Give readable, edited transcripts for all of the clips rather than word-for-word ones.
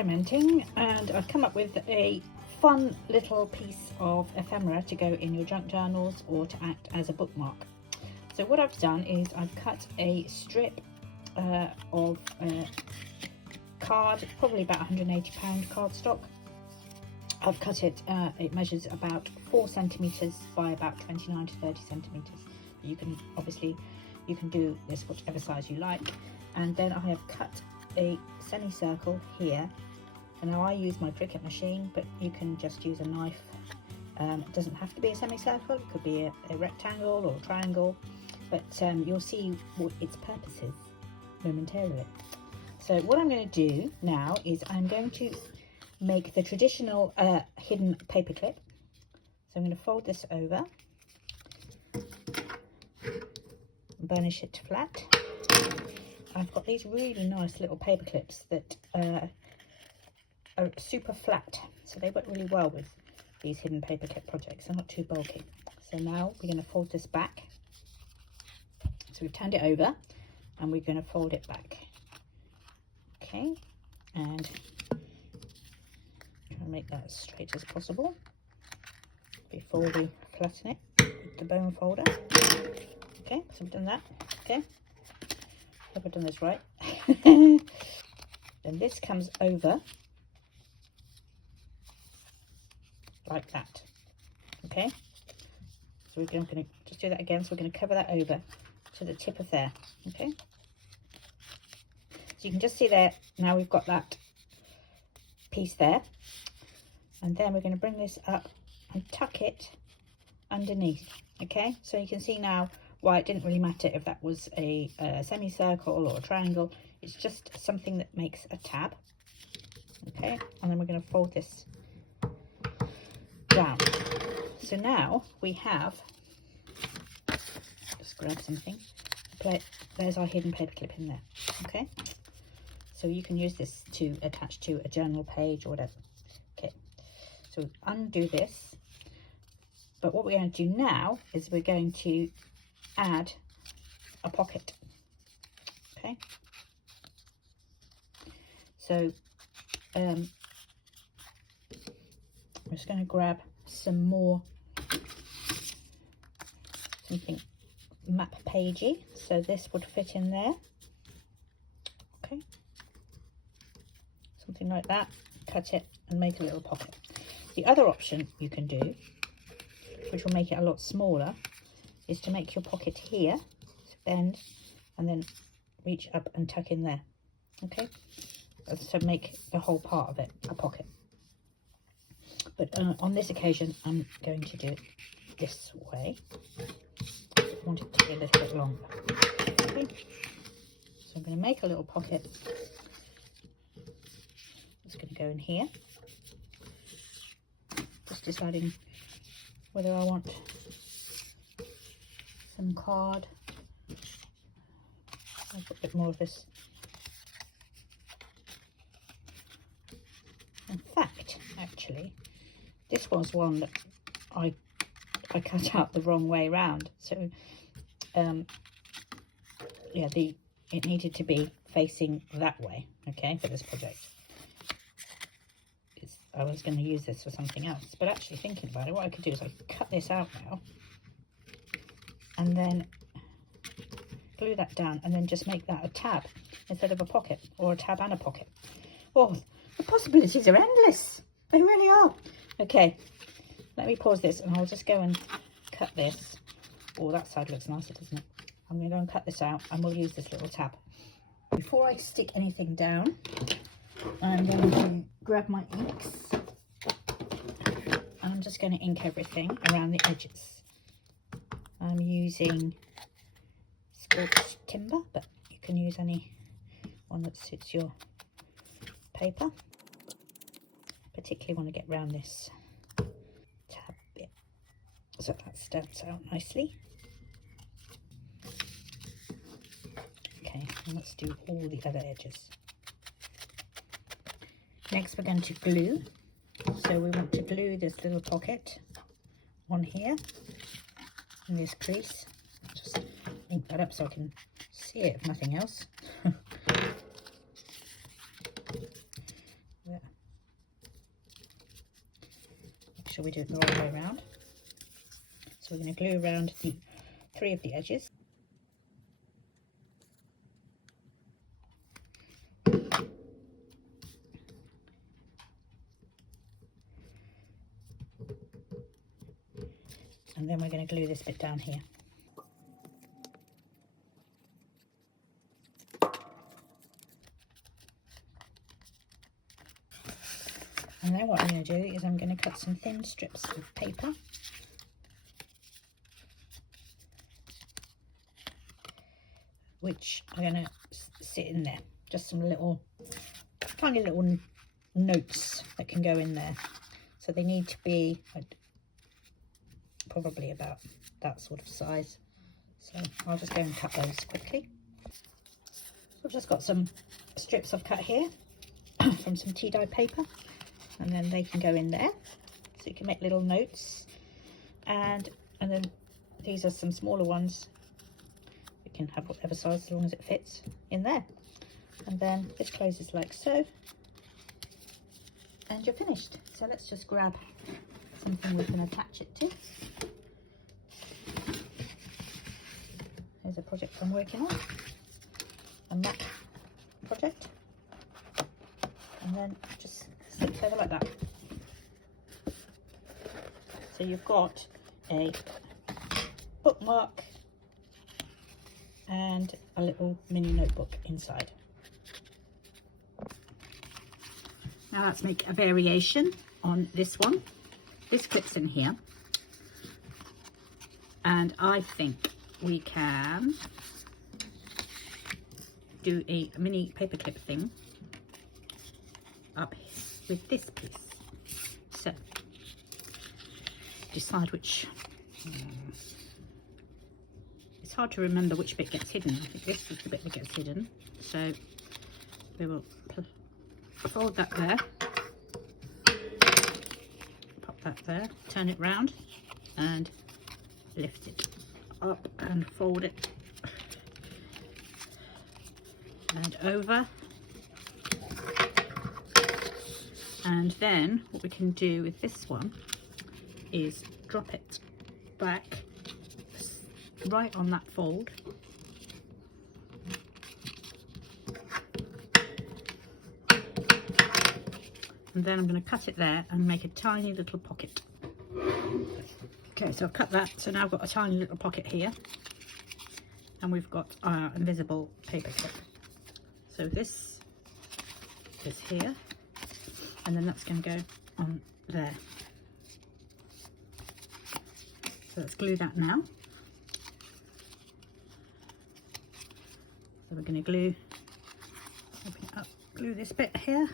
experimenting, and I've come up with a fun little piece of ephemera to go in your junk journals or to act as a bookmark. So what I've done is I've cut a strip of card, probably about £180 cardstock. I've cut it, it measures about 4 centimetres by about 29 to 30 centimetres. You can obviously, you can do this whatever size you like. And then I have cut a semicircle here. And now I use my Cricut machine, but you can just use a knife. It doesn't have to be a semicircle, it could be a rectangle or a triangle, but you'll see what its purpose is momentarily. So what I'm going to do now is I'm going to make the traditional hidden paperclip. So I'm going to fold this over, burnish it flat. I've got these really nice little paper clips that are super flat, so they work really well with these hidden paperclip projects. They're not too bulky. So now we're going to fold this back. So we've turned it over and we're going to fold it back. Okay, and try and make that as straight as possible before we flatten it with the bone folder. Okay, so we've done that. Okay, hope I've done this right. Then this comes over like that. Okay, so we're going to just do that again. So we're going to cover that over to the tip of there. Okay, so you can just see there now we've got that piece there, and then we're going to bring this up and tuck it underneath. Okay, so you can see now why it didn't really matter if that was a semicircle or a triangle. It's just something that makes a tab. Okay, and then we're going to fold this down. So now we have, just grab something, there's our hidden paperclip in there. Okay, so you can use this to attach to a journal page or whatever. Okay, so undo this, but what we're going to do now is we're going to add a pocket. Okay, so I'm just going to grab some more, something map pagey, so this would fit in there. Okay, something like that, cut it and make a little pocket. The other option you can do, which will make it a lot smaller, is to make your pocket here, so bend and then reach up and tuck in there. Okay, so make the whole part of it a pocket. But on this occasion I'm going to do it this way. I want it to be a little bit longer. Okay, so I'm going to make a little pocket. It's going to go in here. Just deciding whether I want some card. I'll put a bit more of this. In fact, actually, this was one that I cut out the wrong way round. So, yeah, it needed to be facing that way. Okay, for this project. I was going to use this for something else, but actually thinking about it, what I could do is I could cut this out now and then glue that down and then just make that a tab instead of a pocket, or a tab and a pocket. Oh, the possibilities are endless. They really are. Okay, let me pause this and I'll just go and cut this. Oh, that side looks nicer, doesn't it? I'm going to go and cut this out and we'll use this little tab. Before I stick anything down, I'm going to grab my inks. I'm just going to ink everything around the edges. I'm using scorched timber, but you can use any one that suits your paper. Particularly want to get around this tab bit so that stamps out nicely. Okay, and let's do all the other edges. Next we're going to glue. So we want to glue this little pocket on here in this crease. Just ink that up so I can see it if nothing else. That sure we do it the right way around. So we're going to glue around the 3 of the edges. And then we're going to glue this bit down here. And then what I'm going to do is I'm going to cut some thin strips of paper. Which are going to sit in there. Just some little, tiny little notes that can go in there. So they need to be probably about that sort of size. So I'll just go and cut those quickly. So I've just got some strips I've cut here from some tea dye paper, and then they can go in there. So you can make little notes, and then these are some smaller ones. You can have whatever size as long as it fits in there. And then this closes like so, and you're finished. So let's just grab something we can attach it to. Here's a project I'm working on, a map project, and then just slips over like that. So you've got a bookmark and a little mini notebook inside. Now let's make a variation on this one. This clips in here, and I think we can do a mini paperclip thing up with this piece. So decide which. It's hard to remember which bit gets hidden. I think this is the bit that gets hidden. So we will fold that there, pop that there, turn it round and lift it up and fold it and over. And then what we can do with this one is drop it back right on that fold. And then I'm going to cut it there and make a tiny little pocket. Okay, so I've cut that, so now I've got a tiny little pocket here, and we've got our invisible paper clip. So this is here, and then that's going to go on there. So let's glue that now. So we're going to glue, open it up, glue this bit here.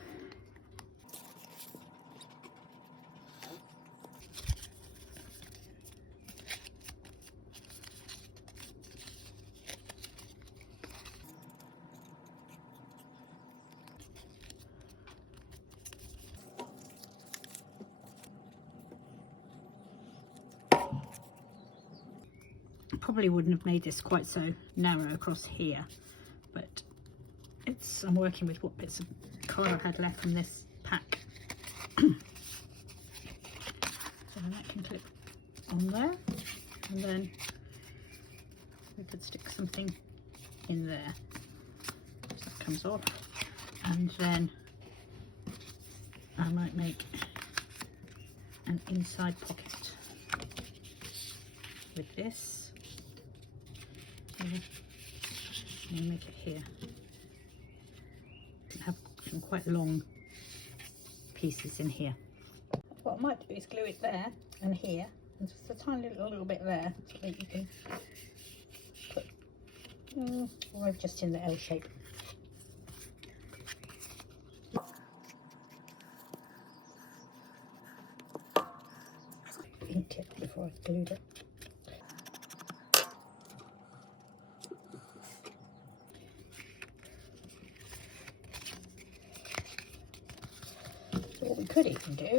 Probably wouldn't have made this quite so narrow across here, but I'm working with what bits of card I had left from this pack. So that can clip on there, and then we could stick something in there. So that comes off, and then I might make an inside pocket with this. And make it here. You can have some quite long pieces in here. What I might do is glue it there and here, and just a tiny little bit there, so that you can put, or just in the L shape. Inked it before I glued it. What we could even do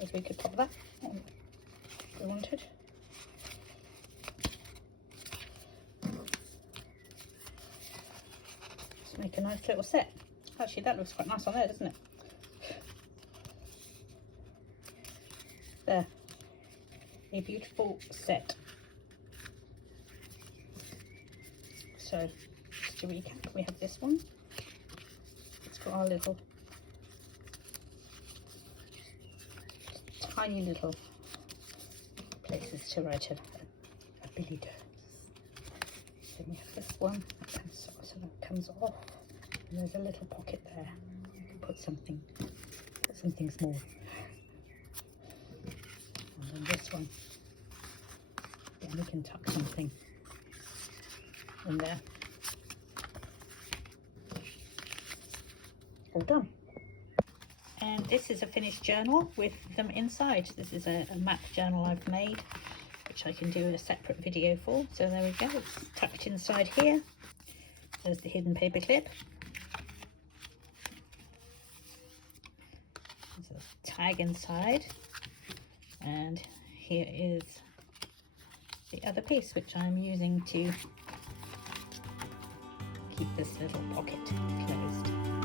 is we could pop that on if we wanted. Just make a nice little set. Actually, that looks quite nice on there, doesn't it? a beautiful set. So just to recap, we have this one. It's got our little tiny little places to write a billy goat. Then we have this one that sort of comes off, and there's a little pocket there. You can put something small. And then this one, then we can tuck something in there. All done. And this is a finished journal with them inside. This is a map journal I've made, which I can do a separate video for. So there we go, it's tucked inside here. There's the hidden paper clip. There's a tag inside. And here is the other piece, which I'm using to keep this little pocket closed.